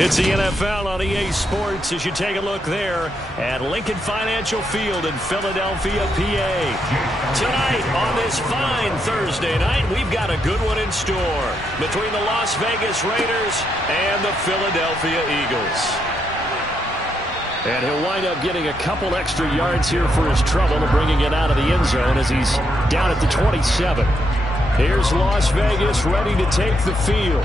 It's the NFL on EA Sports as you take a look there at Lincoln Financial Field in Philadelphia, PA. Tonight on this fine Thursday night, we've got a good one in store between the Las Vegas Raiders and the Philadelphia Eagles. And he'll wind up getting a couple extra yards here for his trouble and bringing it out of the end zone as he's down at the 27. Here's Las Vegas ready to take the field.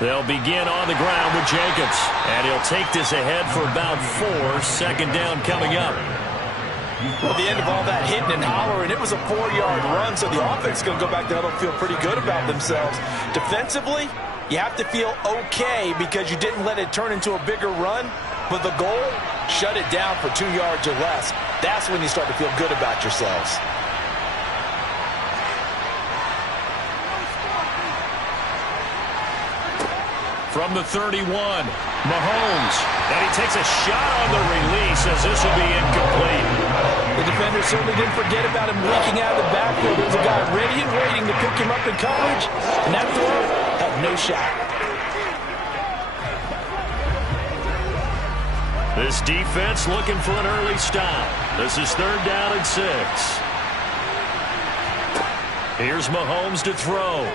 They'll begin on the ground with Jacobs. And he'll take this ahead for about 4. Second down coming up. Well, the end of all that hitting and hollering, it was a 4-yard run, so the offense is going to go back there and feel pretty good about themselves. Defensively, you have to feel okay because you didn't let it turn into a bigger run. But the goal, shut it down for 2 yards or less. That's when you start to feel good about yourselves. From the 31, Mahomes. And he takes a shot on the release as this will be incomplete. The defender certainly didn't forget about him leaking out of the backfield. There's a guy ready and waiting to pick him up in coverage. And that throw had no shot. This defense looking for an early stop. This is 3rd down and 6. Here's Mahomes to throw.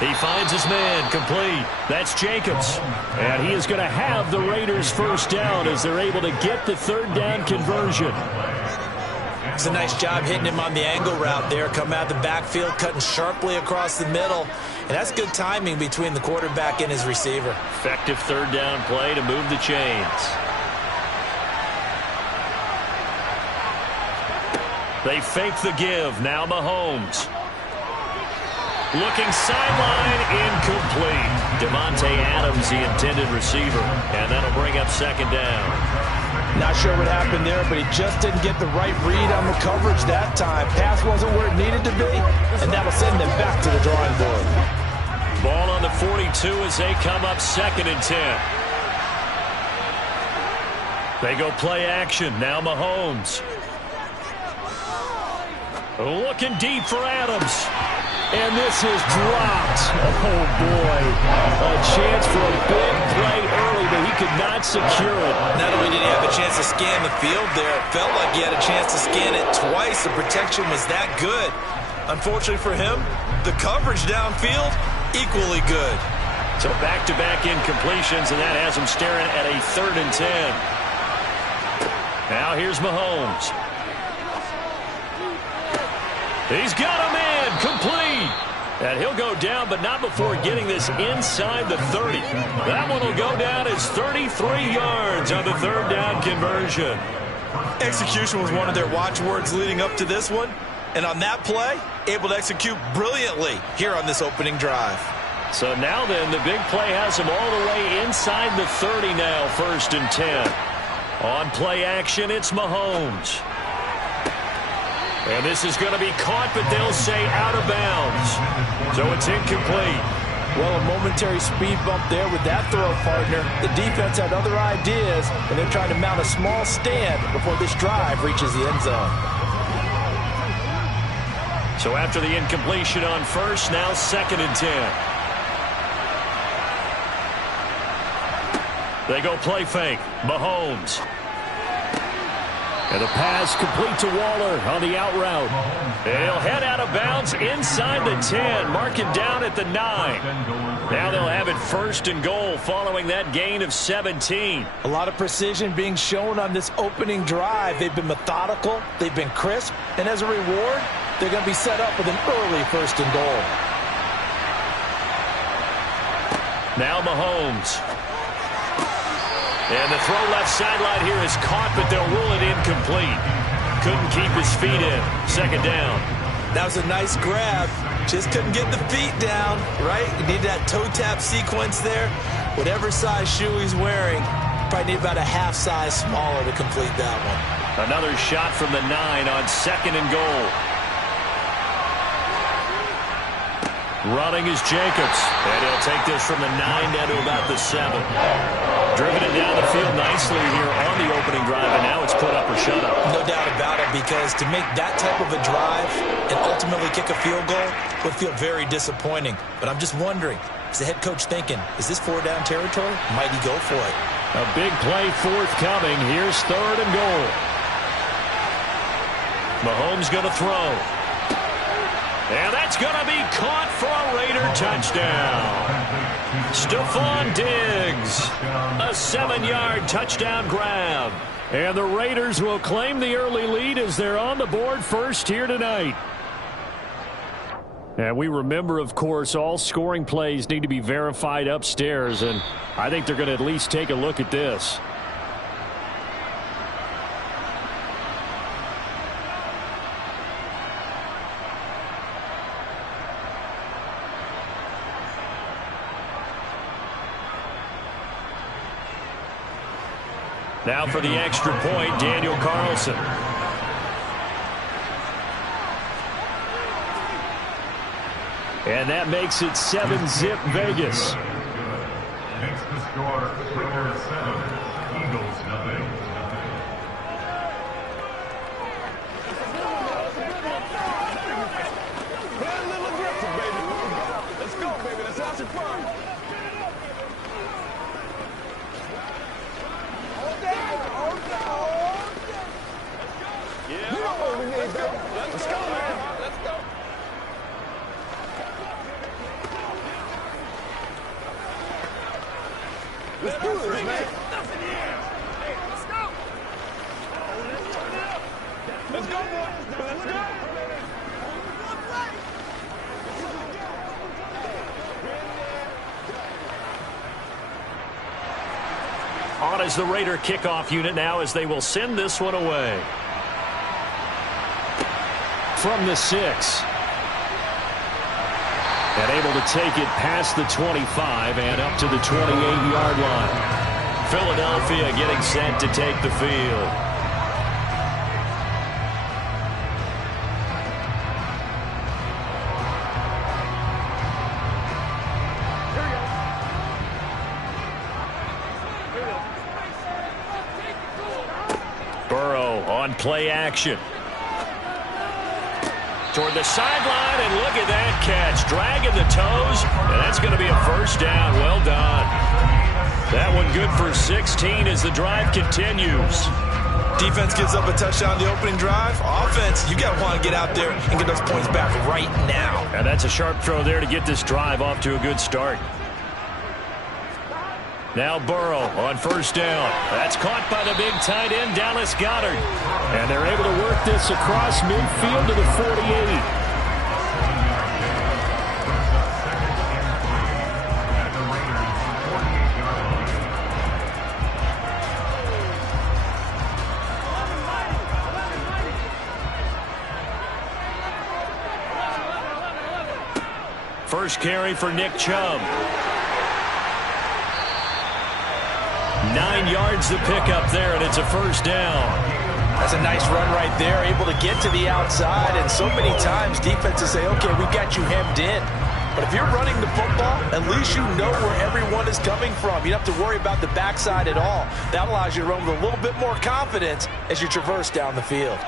He finds his man complete. That's Jacobs. And he is going to have the Raiders first down as they're able to get the 3rd down conversion. It's a nice job hitting him on the angle route there. Come out the backfield, cutting sharply across the middle. And that's good timing between the quarterback and his receiver. Effective 3rd down play to move the chains. They fake the give. Now Mahomes. Looking sideline, incomplete. Devontae Adams, the intended receiver. And that'll bring up 2nd down. Not sure what happened there, but he just didn't get the right read on the coverage that time. Pass wasn't where it needed to be, and that'll send them back to the drawing board. Ball on the 42 as they come up 2nd and 10. They go play action. Now Mahomes. Looking deep for Adams. And this is dropped. Oh, boy. A chance for a big play early, but he could not secure it. Not only did he have a chance to scan the field there, it felt like he had a chance to scan it twice. The protection was that good. Unfortunately for him, the coverage downfield, equally good. So back-to-back incompletions, and that has him staring at a 3rd and 10. Now here's Mahomes. He's got a man complete. And he'll go down, but not before getting this inside the 30. That one will go down as 33 yards on the 3rd down conversion. Execution was one of their watchwords leading up to this one. And on that play, able to execute brilliantly here on this opening drive. So now then, the big play has him all the way inside the 30 now, 1st and 10. On play action, it's Mahomes. And this is going to be caught, but they'll say out of bounds. So it's incomplete. Well, a momentary speed bump there with that throw, partner. The defense had other ideas, and they're trying to mount a small stand before this drive reaches the end zone. So after the incompletion on 1st, now 2nd and 10. They go play fake. Mahomes. And the pass complete to Waller on the out route. And he'll head out of bounds inside the 10. Mark it down at the 9. Now they'll have it 1st and goal following that gain of 17. A lot of precision being shown on this opening drive. They've been methodical. They've been crisp. And as a reward, they're going to be set up with an early 1st and goal. Now Mahomes. And the throw left sideline here is caught, but they'll rule it incomplete. Couldn't keep his feet in. 2nd down. That was a nice grab. Just couldn't get the feet down, right? You need that toe tap sequence there. Whatever size shoe he's wearing, probably need about a half size smaller to complete that one. Another shot from the 9 on 2nd and goal. Running is Jacobs. And he'll take this from the 9 down to about the 7. Driven it down the field nicely here on the opening drive, and now it's put up or shut up. No doubt about it, because to make that type of a drive and ultimately kick a field goal would feel very disappointing. But I'm just wondering, is the head coach thinking, is this 4-down territory? Might he go for it? A big play forthcoming. Here's 3rd and goal. Mahomes going to throw. And that's going to be caught for a Raider touchdown. Stephon Diggs, a 7-yard touchdown grab. And the Raiders will claim the early lead as they're on the board first here tonight. And we remember, of course, all scoring plays need to be verified upstairs, and I think they're going to at least take a look at this. Now for the extra point, Daniel Carlson. And that makes it 7-zip Vegas. Makes the score Raiders 7, Eagles nothing. Let's go, baby. Let's have some fun. Let's go, man. Let's go. Let's do this, man. Hey, let's go. Let's go, boys. Let's go. On is the Raider kickoff unit now as they will send this one away. From the 6. And able to take it past the 25 and up to the 28-yard line. Philadelphia getting set to take the field. Burrow on play action. Toward the sideline, and look at that catch. Dragging the toes, and that's going to be a first down. Well done. That one good for 16 as the drive continues. Defense gives up a touchdown the opening drive. Offense, you got to want to get out there and get those points back right now. And that's a sharp throw there to get this drive off to a good start. Now Burrow on first down. That's caught by the big tight end, Dallas Goedert. And they're able to work this across midfield to the 48. First carry for Nick Chubb. 9 yards to pick up there, and it's a first down. That's a nice run right there, able to get to the outside, and so many times defenses say, okay, we've got you hemmed in. But if you're running the football, at least you know where everyone is coming from. You don't have to worry about the backside at all. That allows you to run with a little bit more confidence as you traverse down the field.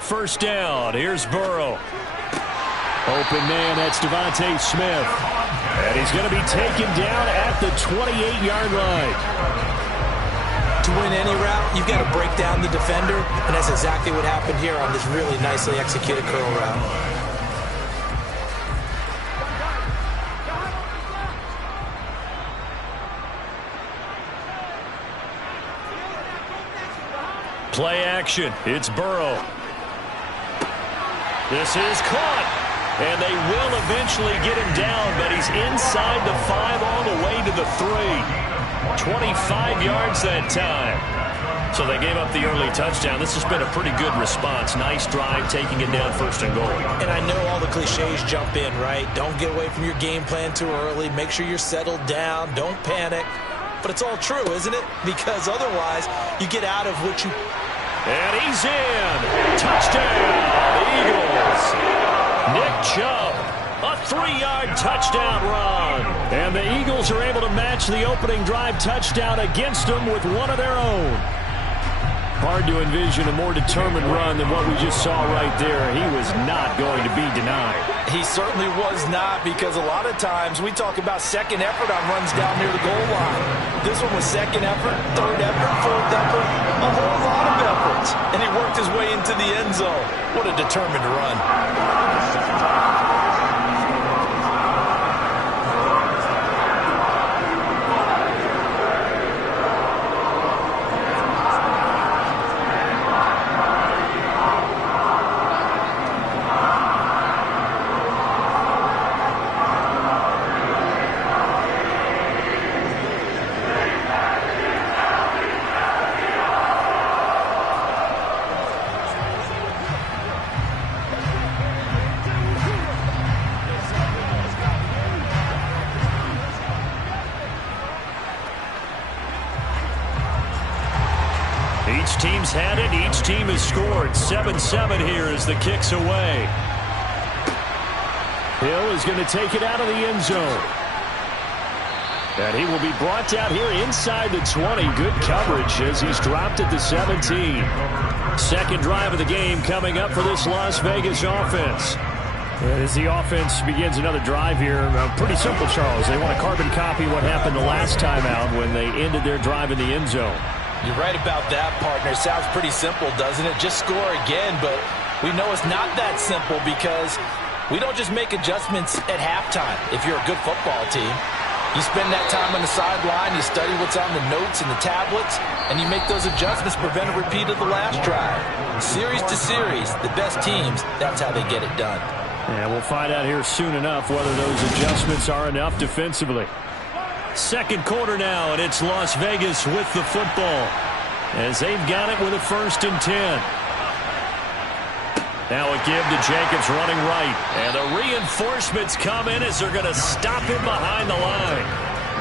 First down, here's Burrow. Open man, that's Devontae Smith. And he's going to be taken down at the 28-yard line. To win any route, you've got to break down the defender, and that's exactly what happened here on this really nicely executed curl route. Play action, it's Burrow. This is caught. And they will eventually get him down, but he's inside the 5 all the way to the 3. 25 yards that time. So they gave up the early touchdown. This has been a pretty good response. Nice drive, taking it down first and goal. And I know all the cliches jump in, right? Don't get away from your game plan too early. Make sure you're settled down. Don't panic. But it's all true, isn't it? Because otherwise, you get out of what you... And he's in. Touchdown, Eagles. Nick Chubb, a 3-yard touchdown run. And the Eagles are able to match the opening drive touchdown against them with one of their own. Hard to envision a more determined run than what we just saw right there. He was not going to be denied. He certainly was not, because a lot of times we talk about second effort on runs down near the goal line. This one was second effort, third effort, fourth effort, a whole lot of efforts. And he worked his way into the end zone. What a determined run. Each team's had it. Each team has scored. 7-7 here as the kick's away. Hill is going to take it out of the end zone. And he will be brought down here inside the 20. Good coverage as he's dropped at the 17. Second drive of the game coming up for this Las Vegas offense. As the offense begins another drive here, pretty simple, Charles. They want to carbon copy what happened the last time out when they ended their drive in the end zone. You're right about that, partner. Sounds pretty simple, doesn't it? Just score again, but we know it's not that simple because we don't just make adjustments at halftime if you're a good football team. You spend that time on the sideline, you study what's on the notes and the tablets, and you make those adjustments, prevent a repeat of the last drive. Series to series, the best teams, that's how they get it done. And we'll find out here soon enough whether those adjustments are enough defensively. Second quarter now, and it's Las Vegas with the football as they've got it with a 1st and 10. Now a give to Jacobs running right, and the reinforcements come in as they're going to stop him behind the line.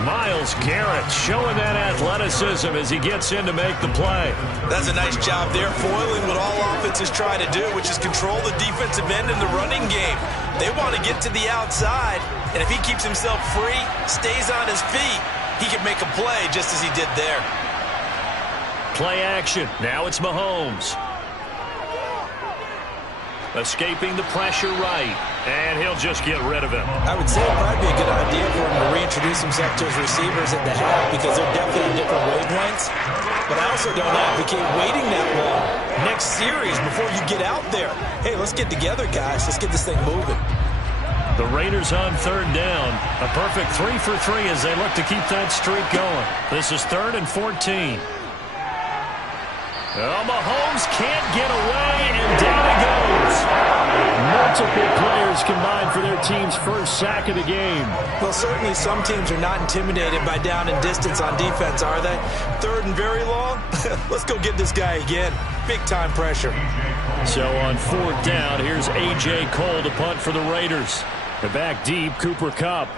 Myles Garrett showing that athleticism as he gets in to make the play. That's a nice job there, foiling what all offenses try to do, which is control the defensive end in the running game. They want to get to the outside, and if he keeps himself free, stays on his feet, he can make a play just as he did there. Play action. Now it's Mahomes. Escaping the pressure right, and he'll just get rid of him. I would say it would probably be a good idea for him to reintroduce himself to his receivers at the half because they're definitely on different wavelengths. But I also don't advocate waiting that long. Next series before you get out there. Hey, let's get together, guys. Let's get this thing moving. The Raiders on 3rd down. A perfect 3 for 3 as they look to keep that streak going. This is 3rd and 14. Oh, Mahomes can't get away, and down it goes. Multiple players combined for their team's first sack of the game. Well, certainly some teams are not intimidated by down and distance on defense, are they? 3rd and very long? Let's go get this guy again. Big-time pressure. So on 4th down, here's A.J. Cole to punt for the Raiders. The back deep, Cooper Kupp.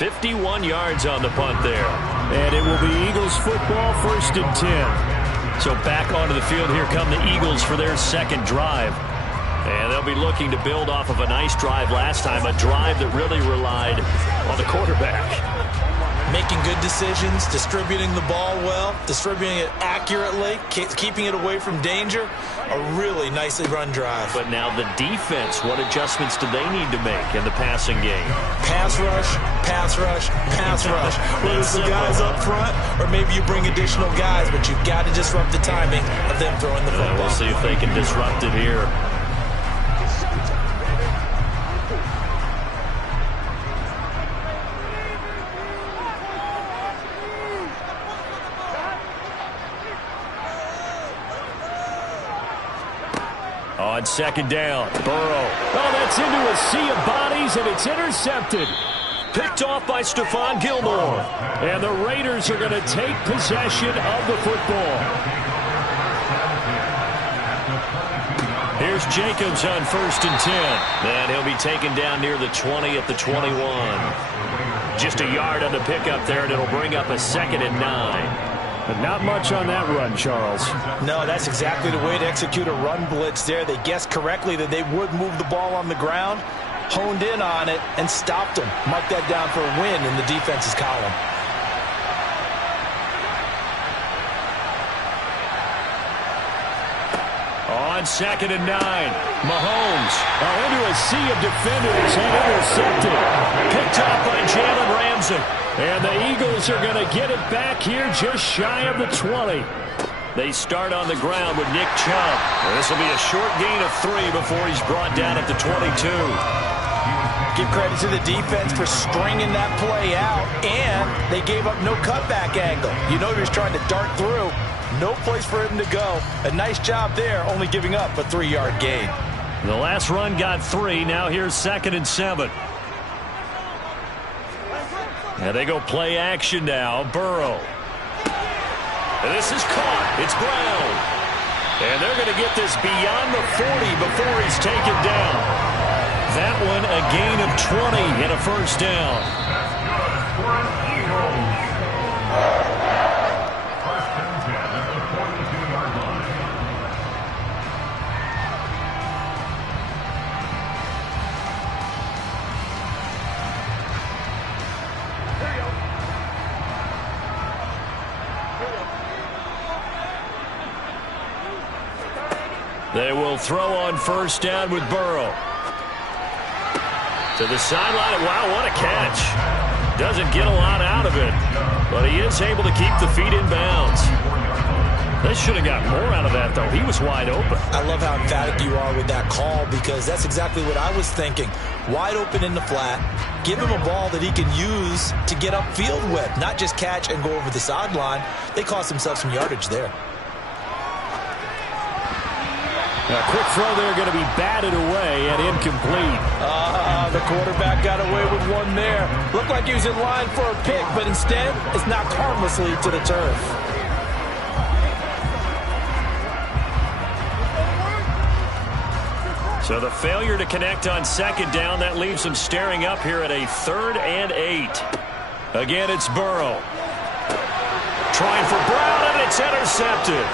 .51 yards on the punt there. And it will be Eagles football, 1st and 10. So back onto the field, here come the Eagles for their second drive. And they'll be looking to build off of a nice drive last time, a drive that really relied on the quarterback. Making good decisions, distributing the ball well, distributing it accurately, keeping it away from danger. A really nicely run drive. But now the defense, what adjustments do they need to make in the passing game? Pass rush, pass rush, pass rush. Whether it's the guys up front or maybe you bring additional guys, but you've got to disrupt the timing of them throwing the football. We'll see if they can disrupt it here. On 2nd down, Burrow. Oh, that's into a sea of bodies, and it's intercepted. Picked off by Stephon Gilmore. And the Raiders are going to take possession of the football. Here's Jacobs on 1st and 10. And he'll be taken down near the 20 at the 21. Just a yard on the pickup there, and it'll bring up a 2nd and 9. But not much on that run, Charles. No, that's exactly the way to execute a run blitz there. They guessed correctly that they would move the ball on the ground, honed in on it, and stopped them. Mark that down for a win in the defense's column. On 2nd and 9, Mahomes into a sea of defenders and intercepted. Picked off by Jalen Ramsey. And the Eagles are going to get it back here just shy of the 20. They start on the ground with Nick Chubb. This will be a short gain of 3 before he's brought down at the 22. Give credit to the defense for stringing that play out, and they gave up no cutback angle. You know he was trying to dart through. No place for him to go. A nice job there, only giving up a 3-yard gain. The last run got 3. Now here's 2nd and 7. And they go play action now. Burrow. And this is caught. It's Brown. And they're going to get this beyond the 40 before he's taken down. That one a gain of 20 and a first down. That's good for an Eagles. First and 10 at the 42-yard line. They will throw on first down with Burrow. To the sideline. Wow, what a catch. Doesn't get a lot out of it, but he is able to keep the feet in bounds. They should have got more out of that, though. He was wide open. I love how emphatic you are with that call, because that's exactly what I was thinking. Wide open in the flat. Give him a ball that he can use to get upfield with, not just catch and go over the sideline. They cost themselves some yardage there. A quick throw there, going to be batted away and incomplete. The quarterback got away with one there. Looked like he was in line for a pick, but instead, it's knocked harmlessly to the turf. So the failure to connect on 2nd down, that leaves them staring up here at a 3rd and 8. Again, it's Burrow. Trying for Brown, and it's intercepted.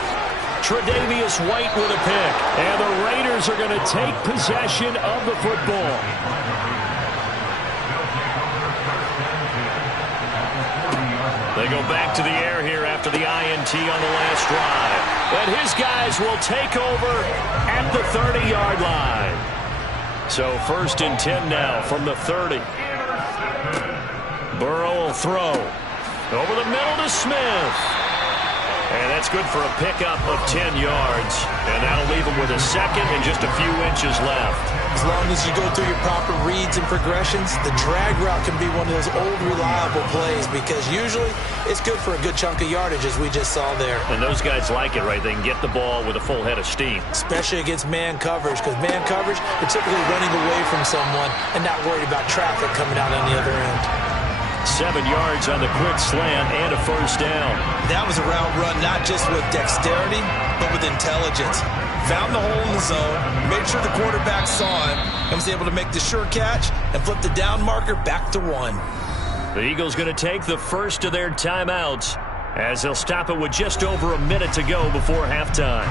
Tre'Davious White with a pick. And the Raiders are going to take possession of the football. They go back to the air here after the INT on the last drive. And his guys will take over at the 30-yard line. So 1st and 10 now from the 30. Burrow will throw. Over the middle to Smith. And that's good for a pickup of 10 yards. And that'll leave him with a 2nd and just a few inches left. As long as you go through your proper reads and progressions, the drag route can be one of those old reliable plays, because usually it's good for a good chunk of yardage, as we just saw there. And those guys like it, right? They can get the ball with a full head of steam. Especially against man coverage, because man coverage, they're typically running away from someone and not worried about traffic coming out on the other end. 7 yards on the quick slant and a first down. That was a route run not just with dexterity, but with intelligence. Found the hole in the zone, made sure the quarterback saw him, and was able to make the sure catch and flip the down marker back to 1. The Eagles going to take the first of their timeouts as they'll stop it with just over a minute to go before halftime.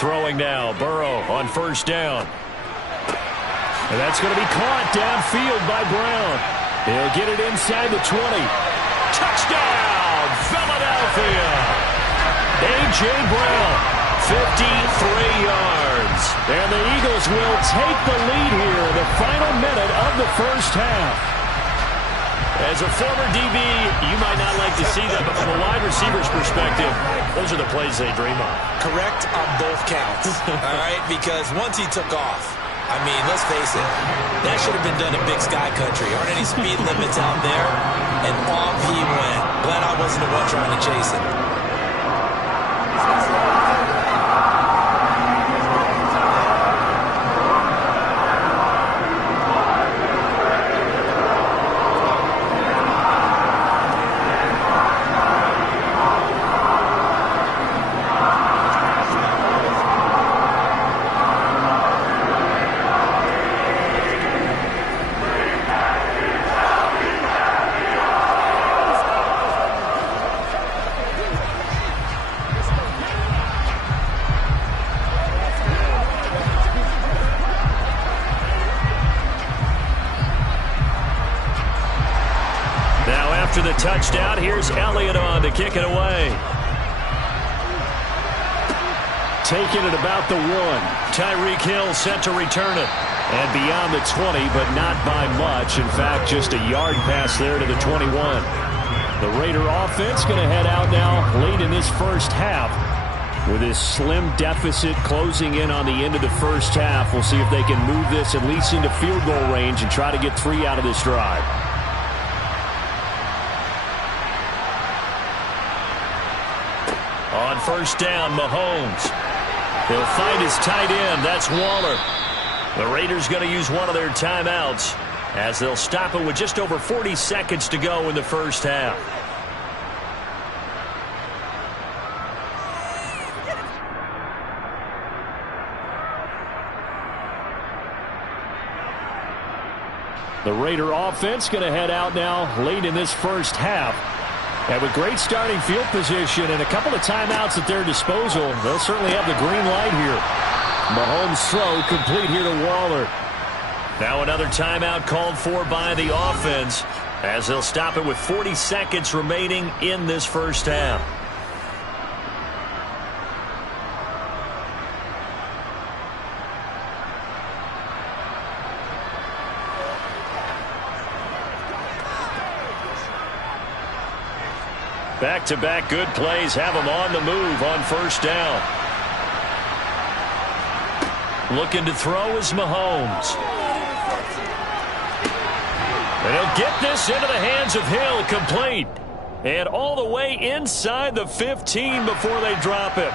Throwing now, Burrow on first down. And that's going to be caught downfield by Brown. He'll get it inside the 20. Touchdown, Philadelphia! A.J. Brown, 53 yards. And the Eagles will take the lead here in the final minute of the first half. As a former DB, you might not like to see that, but from a wide receiver's perspective, those are the plays they dream of. Correct on both counts, all right? Because once he took off, I mean, let's face it, that should have been done in Big Sky Country. Aren't any speed limits out there? And off he went. Glad I wasn't the one trying to chase him. touchdown. Here's Elliott on to kick it away. Taking it about the 1. Tyreek Hill set to return it. And beyond the 20, but not by much. In fact, just a yard pass there to the 21. The Raider offense going to head out now late in this first half. With this slim deficit closing in on the end of the first half, we'll see if they can move this at least into field goal range and try to get 3 out of this drive. On first down, Mahomes. He'll find his tight end. That's Waller. The Raiders going to use one of their timeouts as they'll stop it with just over 40 seconds to go in the first half. The Raider offense going to head out now late in this first half. And with great starting field position and a couple of timeouts at their disposal, they'll certainly have the green light here. Mahomes' throw complete here to Waller. Now another timeout called for by the offense as they'll stop it with 40 seconds remaining in this first half. Back-to-back good plays have them on the move on first down. Looking to throw is Mahomes. And he'll get this into the hands of Hill, complete. And all the way inside the 15 before they drop it.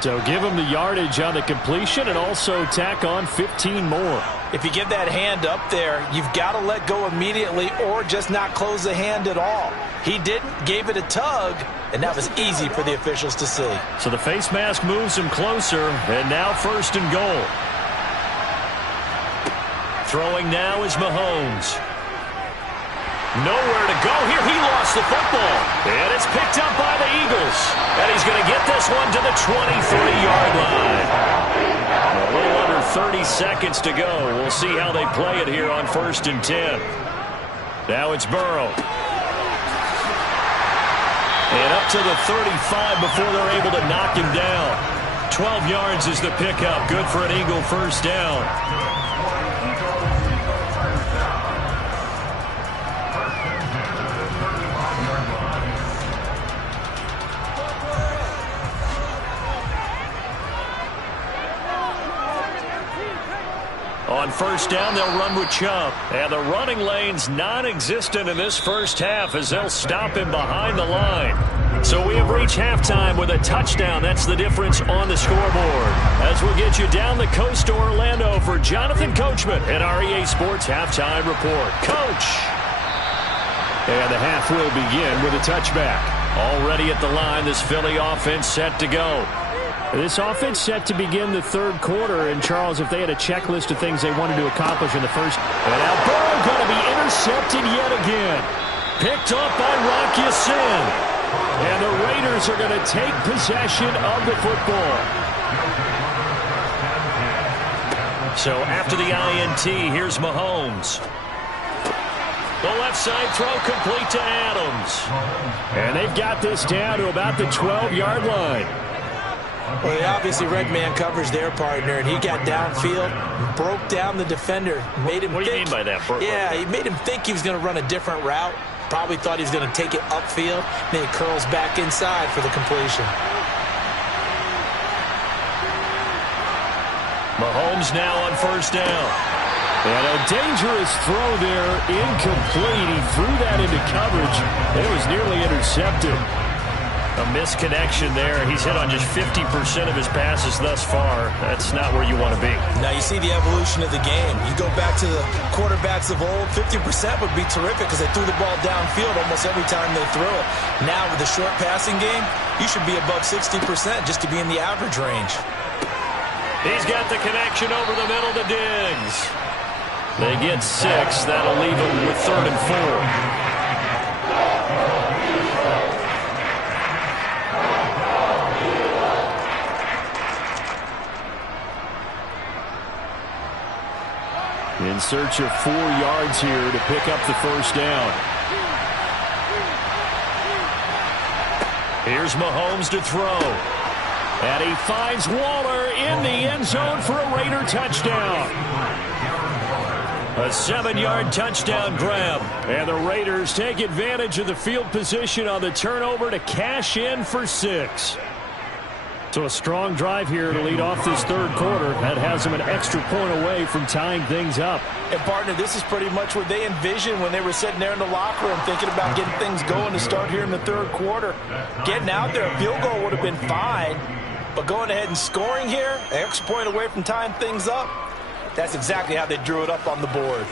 So give him the yardage on the completion and also tack on 15 more. If you give that hand up there, you've got to let go immediately or just not close the hand at all. He didn't, gave it a tug, and that was easy for the officials to see. So the face mask moves him closer, and now first and goal. Throwing now is Mahomes. Nowhere to go here. He lost the football. And it's picked up by the Eagles. And he's going to get this one to the 23-yard line. A little under 30 seconds to go. We'll see how they play it here on first and 10. Now it's Burrow. And up to the 35 before they're able to knock him down. 12 yards is the pickup. Good for an Eagle first down. On first down, they'll run with Chubb. And the running lane's non-existent in this first half as they'll stop him behind the line. So we have reached halftime with a touchdown. That's the difference on the scoreboard. As we'll get you down the coast to Orlando for Jonathan Coachman at REA Sports Halftime Report. Coach! And the half will begin with a touchback. Already at the line, this Philly offense set to go. This offense set to begin the third quarter. And, Charles, if they had a checklist of things they wanted to accomplish in the first. And now Burrow going to be intercepted yet again. Picked off by Rock Ya-Sin. And the Raiders are going to take possession of the football. So after the INT, here's Mahomes. The left side throw complete to Adams. And they've got this down to about the 12-yard line. Well, they obviously read man coverage their partner, and he got downfield, broke down the defender, made him What do you mean by that? Yeah, he made him think he was going to run a different route. Probably thought he was going to take it upfield. Then he curls back inside for the completion. Mahomes now on first down. And a dangerous throw there, incomplete. He threw that into coverage. It was nearly intercepted. A misconnection there. He's hit on just 50% of his passes thus far. That's not where you want to be. Now you see the evolution of the game. You go back to the quarterbacks of old, 50% would be terrific because they threw the ball downfield almost every time they threw it. Now with the short passing game, you should be above 60% just to be in the average range. He's got the connection over the middle to Diggs. They get 6. That'll leave them with 3rd and 4. In search of 4 yards here to pick up the first down. Here's Mahomes to throw. And he finds Waller in the end zone for a Raider touchdown. A 7-yard touchdown grab. And the Raiders take advantage of the field position on the turnover to cash in for 6. So a strong drive here to lead off this third quarter. That has them an extra point away from tying things up. And, partner, this is pretty much what they envisioned when they were sitting there in the locker room thinking about getting things going to start here in the third quarter. Getting out there, a field goal would have been fine. But going ahead and scoring here, an extra point away from tying things up, that's exactly how they drew it up on the board.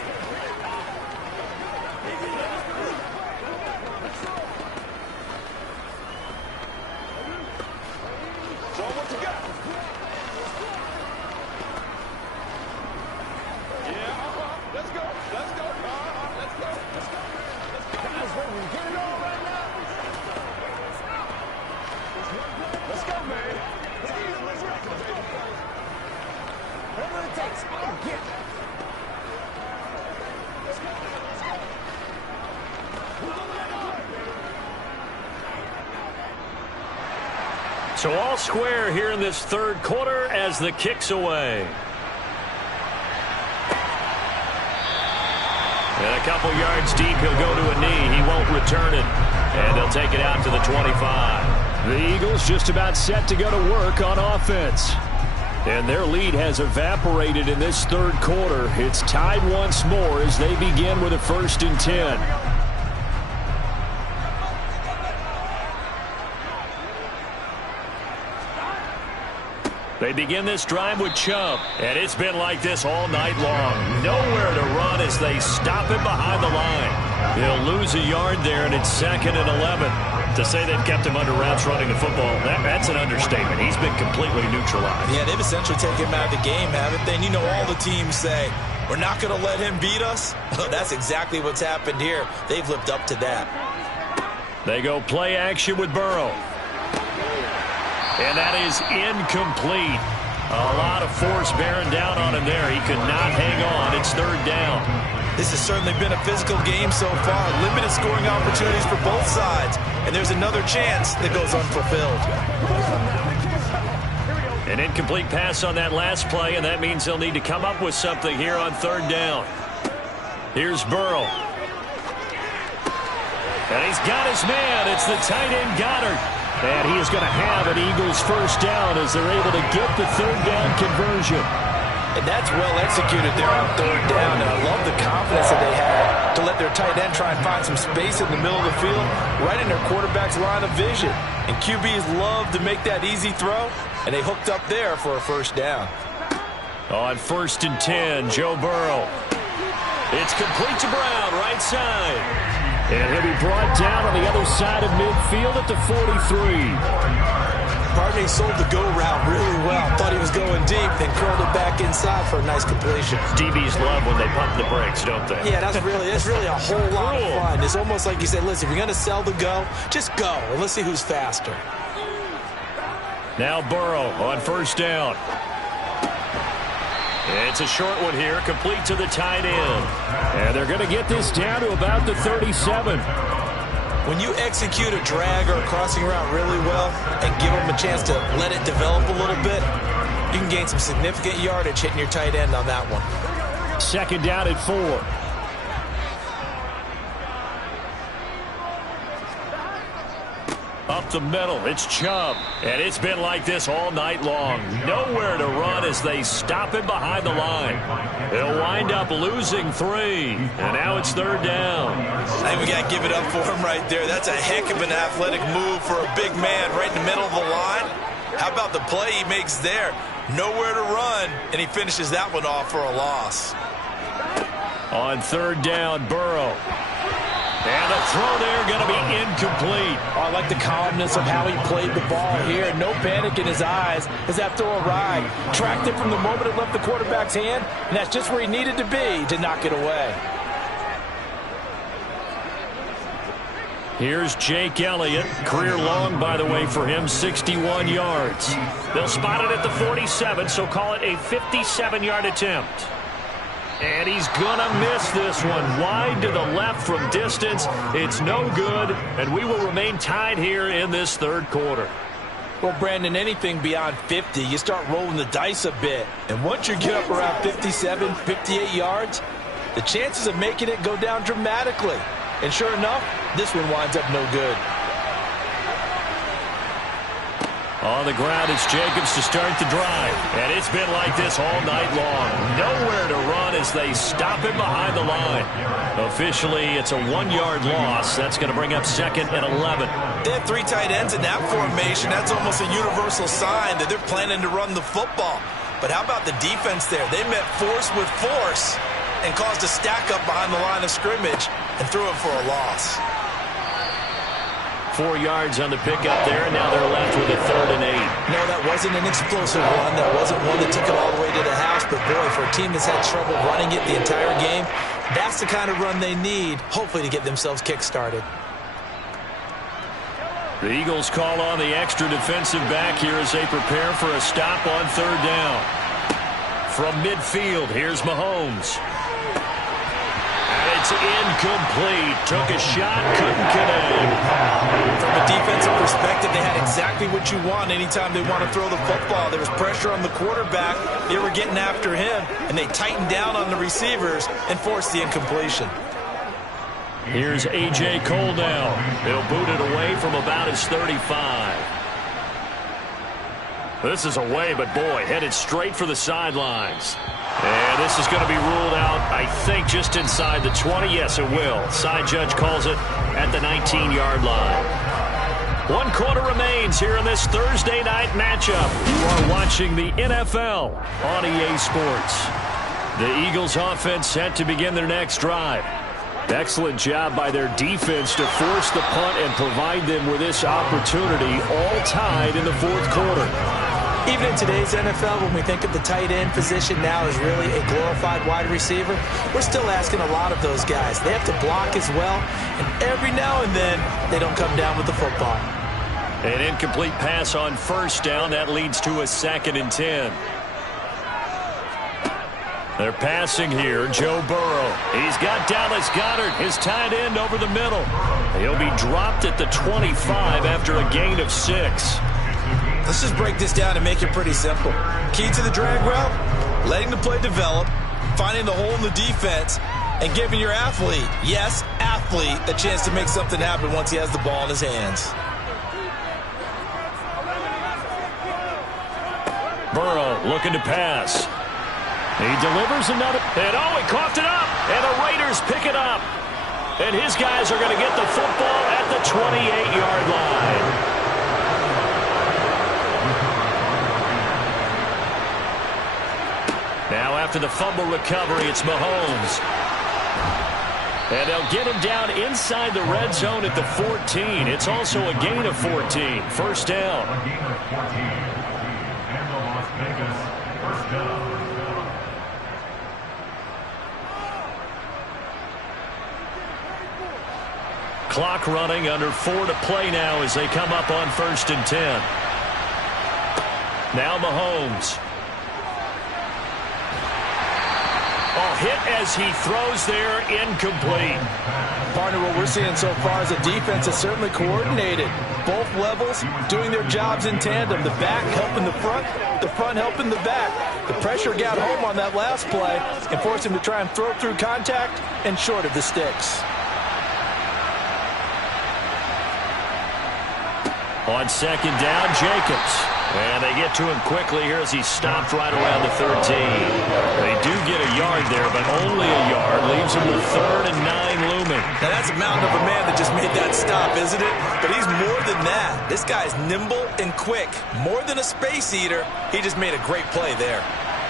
So all square here in this third quarter as the kick's away. And a couple yards deep, he'll go to a knee. He won't return it. And they'll take it out to the 25. The Eagles just about set to go to work on offense. And their lead has evaporated in this third quarter. It's tied once more as they begin with a 1st and 10. They begin this drive with Chubb, and it's been like this all night long. Nowhere to run as they stop him behind the line. They'll lose a yard there, and it's 2nd and 11. To say they've kept him under wraps running the football, that's an understatement. He's been completely neutralized. Yeah, they've essentially taken him out of the game, haven't they? And you know all the teams say, we're not going to let him beat us. Well, that's exactly what's happened here. They've lived up to that. They go play action with Burrow. And that is incomplete. A lot of force bearing down on him there. He could not hang on. It's 3rd down. This has certainly been a physical game so far. Limited scoring opportunities for both sides. And there's another chance that goes unfulfilled. An incomplete pass on that last play, and that means they'll need to come up with something here on 3rd down. Here's Burrow. And he's got his man. It's the tight end Goddard. And he is going to have an Eagles 1st down as they're able to get the 3rd down conversion. And that's well executed there on 3rd down. And I love the confidence that they had to let their tight end try and find some space in the middle of the field, right in their quarterback's line of vision. And QBs love to make that easy throw, and they hooked up there for a 1st down. On 1st and 10, Joe Burrow. It's complete to Brown, right side. And he'll be brought down on the other side of midfield at the 43. Partney sold the go route really well. Thought he was going deep, then curled it back inside for a nice completion. DBs love when they pump the brakes, don't they? Yeah, that's really a whole lot of fun. It's almost like you said, listen, if you're going to sell the go, just go, and let's see who's faster. Now Burrow on 1st down. It's a short one here, complete to the tight end. And they're going to get this down to about the 37. When you execute a drag or a crossing route really well and give them a chance to let it develop a little bit, you can gain some significant yardage hitting your tight end on that one. 2nd down at 4. Up the middle, it's Chubb. And it's been like this all night long. Nowhere to run as they stop him behind the line. They'll wind up losing 3. And now it's 3rd down. I think we got to give it up for him right there. That's a heck of an athletic move for a big man right in the middle of the line. How about the play he makes there? Nowhere to run, and he finishes that one off for a loss. On 3rd down, Burrow. And the throw there going to be incomplete. Oh, I like the calmness of how he played the ball here. No panic in his eyes as that throw arrived. Tracked it from the moment it left the quarterback's hand, and that's just where he needed to be to knock it away. Here's Jake Elliott. Career long, by the way, for him, 61 yards. They'll spot it at the 47, so call it a 57-yard attempt. And he's going to miss this one. Wide to the left from distance. It's no good, and we will remain tied here in this third quarter. Well, Brandon, anything beyond 50, you start rolling the dice a bit. And once you get up around 57, 58 yards, the chances of making it go down dramatically. And sure enough, this one winds up no good. On the ground, it's Jacobs to start the drive. And it's been like this all night long. Nowhere to run as they stop him behind the line. Officially, it's a 1-yard loss. That's going to bring up 2nd and 11. They have 3 tight ends in that formation. That's almost a universal sign that they're planning to run the football. But how about the defense there? They met force with force and caused a stack up behind the line of scrimmage and threw it for a loss. 4 yards on the pickup there, and now they're left with a 3rd and 8. No, that wasn't an explosive run. That wasn't one that took it all the way to the house. But, boy, for a team that's had trouble running it the entire game, that's the kind of run they need, hopefully, to get themselves kick-started. The Eagles call on the extra defensive back here as they prepare for a stop on 3rd down. From midfield, here's Mahomes. It's incomplete. Took a shot, couldn't connect. From a defensive perspective, they had exactly what you want anytime they want to throw the football. There was pressure on the quarterback. They were getting after him, and they tightened down on the receivers and forced the incompletion. Here's A.J. Cole now. He'll boot it away from about his 35. This is away, but boy, headed straight for the sidelines. And this is going to be ruled out, I think, just inside the 20. Yes, it will. Side judge calls it at the 19-yard line. 1 quarter remains here in this Thursday night matchup. You are watching the NFL on EA Sports. The Eagles offense set to begin their next drive. Excellent job by their defense to force the punt and provide them with this opportunity, all tied in the 4th quarter. Even in today's NFL, when we think of the tight end position now as really a glorified wide receiver, we're still asking a lot of those guys. They have to block as well, and every now and then, they don't come down with the football. An incomplete pass on 1st down. That leads to a 2nd and 10. They're passing here. Joe Burrow. He's got Dallas Goedert, his tight end, over the middle. He'll be dropped at the 25 after a gain of 6. Let's just break this down and make it pretty simple. Key to the drag route, letting the play develop, finding the hole in the defense, and giving your athlete, yes, athlete, a chance to make something happen once he has the ball in his hands. Burrow looking to pass. He delivers another, and oh, he coughed it up, and the Raiders pick it up. And his guys are going to get the football at the 28-yard line. Now after the fumble recovery, it's Mahomes. And they'll get him down inside the red zone at the 14. It's also a gain of 14. 1st down. A gain of 14. And the Las Vegas 1st down. Clock running, under 4 to play now as they come up on 1st and 10. Now Mahomes. Oh, hit as he throws there, incomplete. Partner, what we're seeing so far is a defense that's certainly coordinated. Both levels doing their jobs in tandem. The back helping the front helping the back. The pressure got home on that last play and forced him to try and throw through contact and short of the sticks. On 2nd down, Jacobs. And they get to him quickly here as he's stopped right around the 13. They do get a yard there, but only a yard. Leaves him with 3rd and 9 looming. Now that's a mountain of a man that just made that stop, isn't it? But he's more than that. This guy's nimble and quick. More than a space eater, he just made a great play there.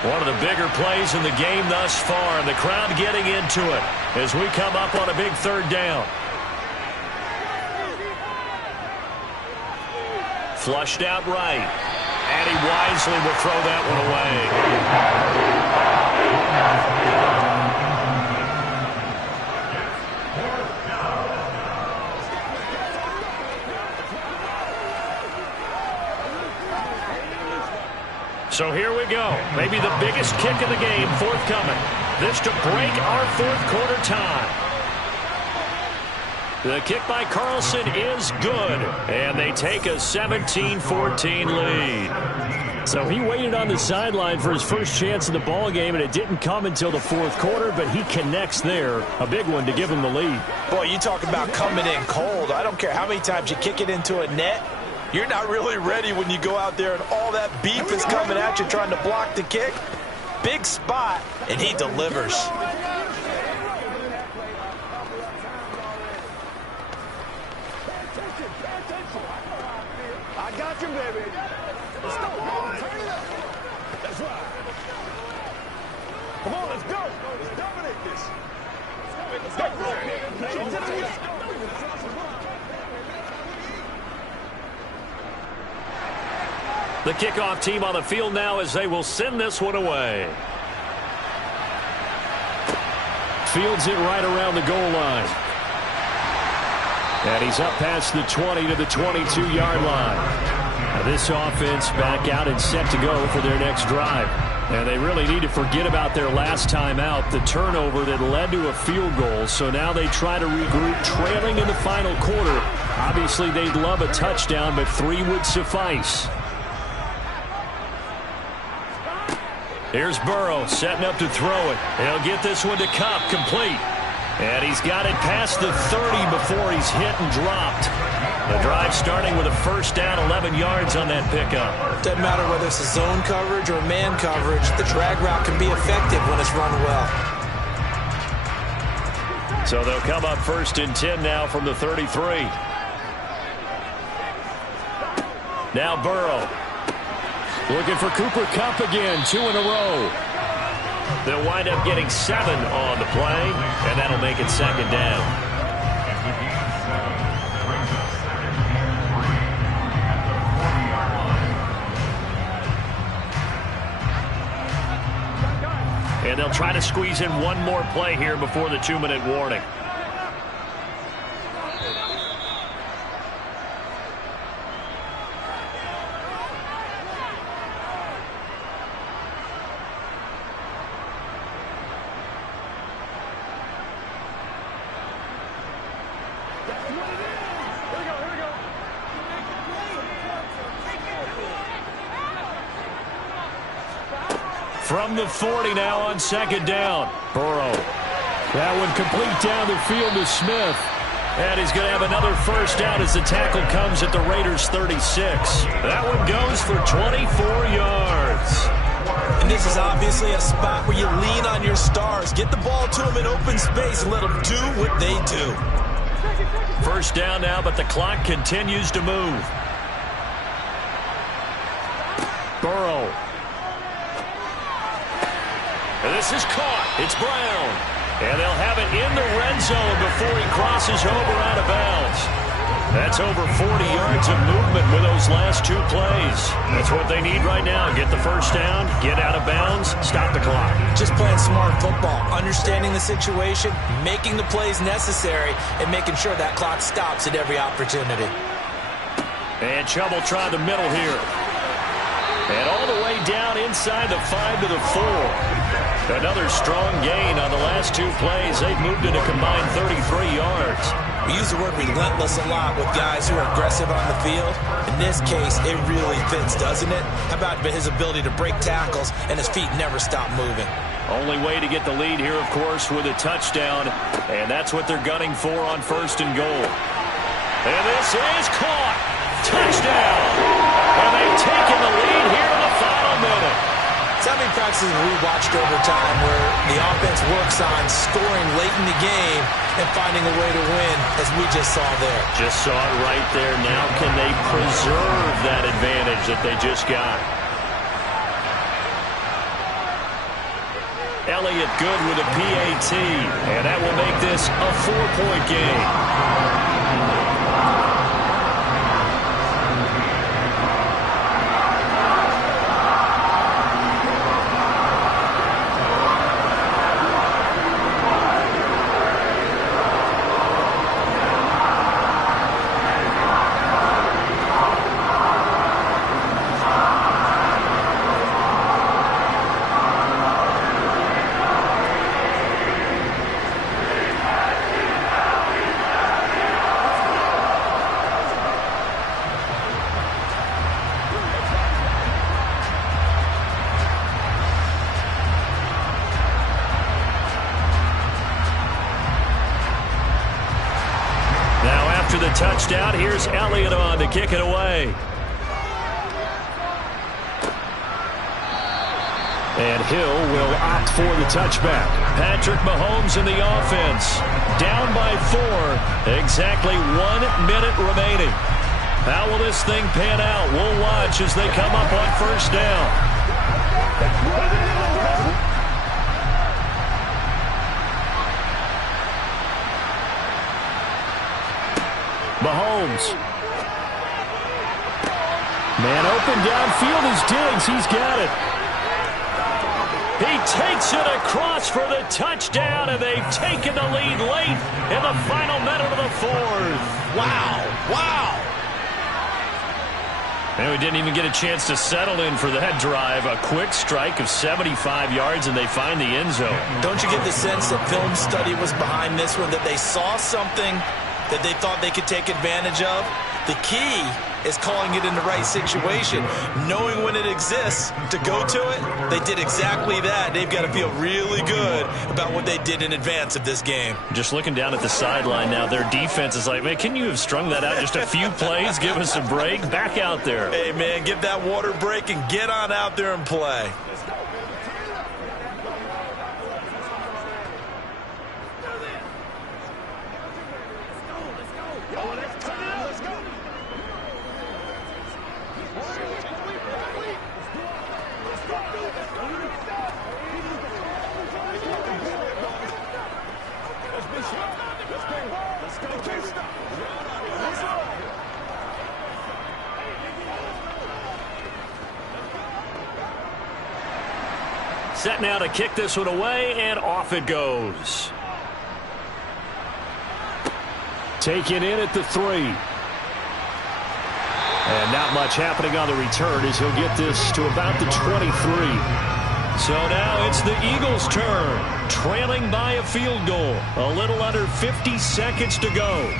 One of the bigger plays in the game thus far, and the crowd getting into it as we come up on a big 3rd down. Flushed out right. And he wisely will throw that one away. So here we go. Maybe the biggest kick of the game forthcoming. This to break our fourth quarter tie. The kick by Carlson is good, and they take a 17-14 lead. So he waited on the sideline for his first chance in the ball game, and it didn't come until the fourth quarter, but he connects there, a big one to give him the lead. Boy, you talk about coming in cold. I don't care how many times you kick it into a net. You're not really ready when you go out there and all that beef is coming at you trying to block the kick. Big spot, and he delivers. I got you, baby. Let's go. Turn it up. That's right. Come on, let's go. Let's dominate this. Let's go. The kickoff team on the field now as they will send this one away. Fields it right around the goal line. And he's up past the 20 to the 22-yard line. Now this offense back out and set to go for their next drive. And they really need to forget about their last time out, the turnover that led to a field goal. So now they try to regroup, trailing in the final quarter. Obviously, they'd love a touchdown, but 3 would suffice. Here's Burrow setting up to throw it. He'll get this one to Kupp, complete. And he's got it past the 30 before he's hit and dropped. The drive starting with a first down, 11 yards on that pickup. Doesn't matter whether it's a zone coverage or man coverage, the drag route can be effective when it's run well. So they'll come up first and 10 now from the 33. Now Burrow. Looking for Cooper Kupp again, 2 in a row. They'll wind up getting 7 on the play, and that'll make it second down. And they'll try to squeeze in one more play here before the 2-minute warning. From the 40 now on second down. Burrow. That one complete down the field to Smith. And he's going to have another first down as the tackle comes at the Raiders' 36. That one goes for 24 yards. And this is obviously a spot where you lean on your stars. Get the ball to them in open space and let them do what they do. First down now, but the clock continues to move. Burrow. And this is caught. It's Brown. And they'll have it in the red zone before he crosses over out of bounds. That's over 40 yards of movement with those last 2 plays. That's what they need right now. Get the first down, get out of bounds, stop the clock. Just playing smart football, understanding the situation, making the plays necessary, and making sure that clock stops at every opportunity. And Chubb will try the middle here. And all the way down inside the 5 to the 4. Another strong gain on the last 2 plays. They've moved it a combined 33 yards. We use the word relentless a lot with guys who are aggressive on the field. In this case, it really fits, doesn't it? How about his ability to break tackles and his feet never stop moving? Only way to get the lead here, of course, with a touchdown. And that's what they're gunning for on first and goal. And this is caught. Touchdown. And they've taken the lead here in the final minute. So how many practices have we watched over time where the offense works on scoring late in the game and finding a way to win, as we just saw there? Just saw it right there. Now can they preserve that advantage that they just got? Elliott good with a PAT, and that will make this a 4-point game. first down. Here's Elliott on to kick it away. And Hill will opt for the touchback. Patrick Mahomes in the offense. Down by 4. Exactly 1 minute remaining. How will this thing pan out? We'll watch as they come up on first down. Mahomes. Man open downfield is Diggs. He's got it. He takes it across for the touchdown, and they've taken the lead late in the final minute of the 4th. Wow. Wow. And we didn't even get a chance to settle in for that drive. A quick strike of 75 yards, and they find the end zone. Don't you get the sense that film study was behind this one, that they saw something that they thought they could take advantage of? The key is calling it in the right situation, knowing when it exists to go to it. They did exactly that. They've got to feel really good about what they did in advance of this game. Just looking down at the sideline now, their defense is like, man, can you have strung that out just a few plays? Give us a break. Back out there. Hey, man, give that water break and get on out there and play. Set now to kick this one away, and off it goes. Taken in at the 3. And not much happening on the return as he'll get this to about the 23. So now it's the Eagles' turn, trailing by a field goal. A little under 50 seconds to go.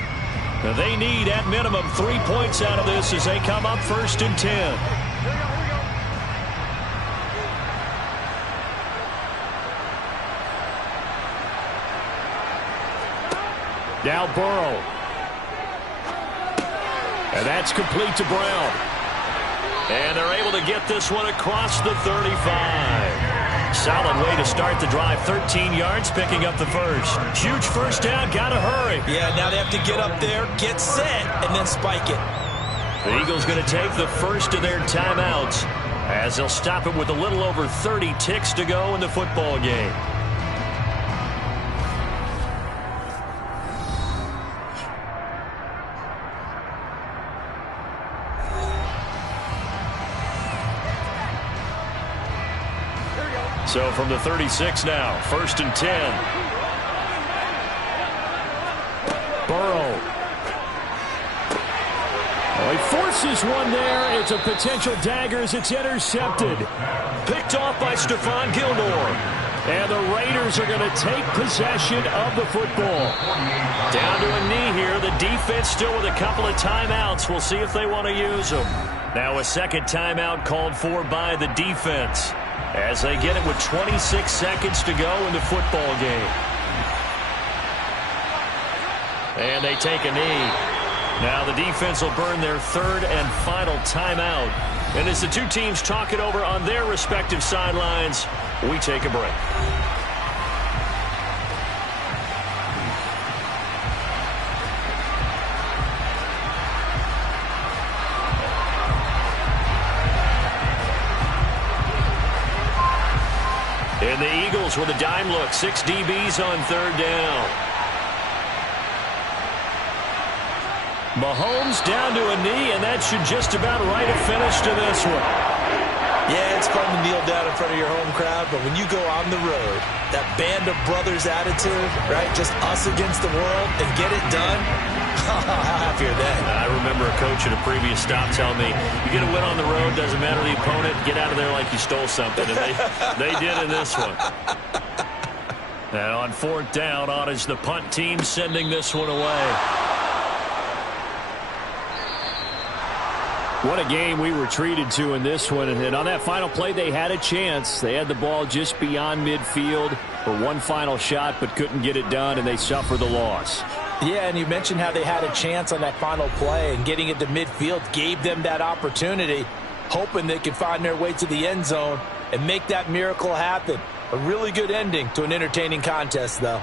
They need, at minimum, 3 points out of this as they come up 1st and 10. Now Burrow. And that's complete to Brown. And they're able to get this one across the 35. Solid way to start the drive. 13 yards, picking up the first. Huge first down, gotta hurry. Yeah, now they have to get up there, get set, and then spike it. The Eagles going to take the first of their timeouts as they'll stop it with a little over 30 ticks to go in the football game. So from the 36 now, 1st and 10. Burrow. Oh, he forces one there. It's a potential dagger as it's intercepted. Picked off by Stephon Gilmore. And the Raiders are going to take possession of the football. Down to a knee here. The defense still with a couple of timeouts. We'll see if they want to use them. Now a second timeout called for by the defense, as they get it with 26 seconds to go in the football game. And they take a knee. Now the defense will burn their 3rd and final timeout. And as the two teams talk it over on their respective sidelines, we take a break. And the Eagles with a dime look. 6 DBs on 3rd down. Mahomes down to a knee, and that should just about write a finish to this one. Yeah, it's fun to kneel down in front of your home crowd, but when you go on the road, that band of brothers attitude, right, just us against the world, and get it done, how happy are they? I remember a coach at a previous stop telling me, you get a win on the road, doesn't matter the opponent, get out of there like you stole something, and they did in this one. And on 4th down, on is the punt team sending this one away. What a game we were treated to in this one. And on that final play, they had a chance. They had the ball just beyond midfield for one final shot, but couldn't get it done, and they suffer the loss. Yeah, and you mentioned how they had a chance on that final play, and getting it to midfield gave them that opportunity, hoping they could find their way to the end zone and make that miracle happen. A really good ending to an entertaining contest, though.